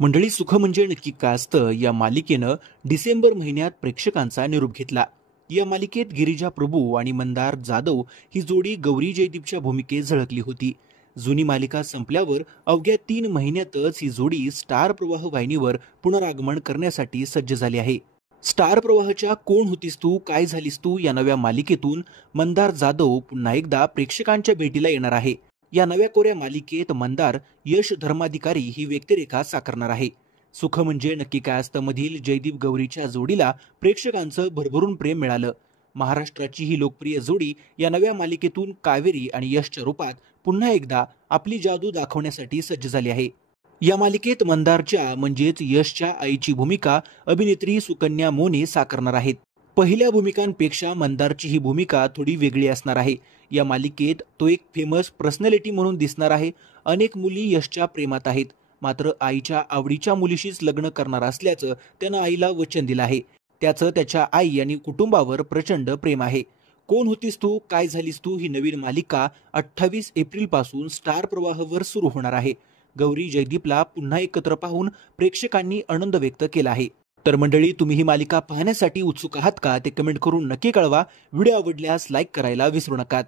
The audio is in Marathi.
मंडळी, सुख म्हणजे नक्की काय असतं या मालिकेनं डिसेंबर महिन्यात प्रेक्षकांचा निरोप घेतला। या मालिकेत गिरिजा प्रभू आणि मंदार जाधव ही जोडी गौरी जयदीपच्या भूमिकेत झळकली होती। जुनी मालिका संपल्यावर अवघ्या 3 महिन्यातच ही जोडी स्टार प्रवाह वाहिनीवर पुनरागमन करण्यासाठी सज्ज झाली आहे। स्टार प्रवाहच्या कोण होतीस तू काय झालीस तू या नव्या मालिकेतून मंदार जाधव पुन्हा एकदा प्रेक्षकांच्या भेटीला येणार आहे। या नव्या कोऱ्या मालिकेत मंदार यश धर्माधिकारी ही व्यक्तिरेखा साकारणार आहे। सुख म्हणजे नक्की काय असतं मधील जयदीप गौरीच्या जोडीला प्रेक्षकांचं भरभरून प्रेम मिळालं। महाराष्ट्राची ही लोकप्रिय जोडी या नव्या मालिकेतून कावेरी आणि यशच्या रूपात पुन्हा एकदा आपली जादू दाखवण्यासाठी सज्ज झाली आहे। या मालिकेत मंदारच्या म्हणजेच यशच्या आईची भूमिका अभिनेत्री सुकन्या मोने साकारणार आहेत। पहिल्या भूमिकांपेक्षा मंदारची ही भूमिका थोडी वेगळी असणार आहे। या मालिकेत तो एक फेमस पर्सनॅलिटी म्हणून दिसणार आहे। अनेक मुली यशच्या प्रेमात आहेत, मात्र आईच्या आवडीच्या मुलीशीच लग्न करणार असल्याचं त्यानं आईला वचन दिलं आहे। त्याचं त्याच्या आई आणि कुटुंबावर प्रचंड प्रेम आहे। कोण होतीस तू काय झालीस तू ही नवीन मालिका 28 एप्रिल पासून स्टार प्रवाहवर सुरू होणार आहे। गौरी जयदीपला पुन्हा एकत्र पाहून प्रेक्षकांनी आनंद व्यक्त केला आहे। तर मंडळी, तुम्ही ही मालिका पाहण्यासाठी उत्सुक आहात का ते कमेंट करून नक्की कळवा। व्हिडिओ आवडल्यास लाईक करायला विसरू नका।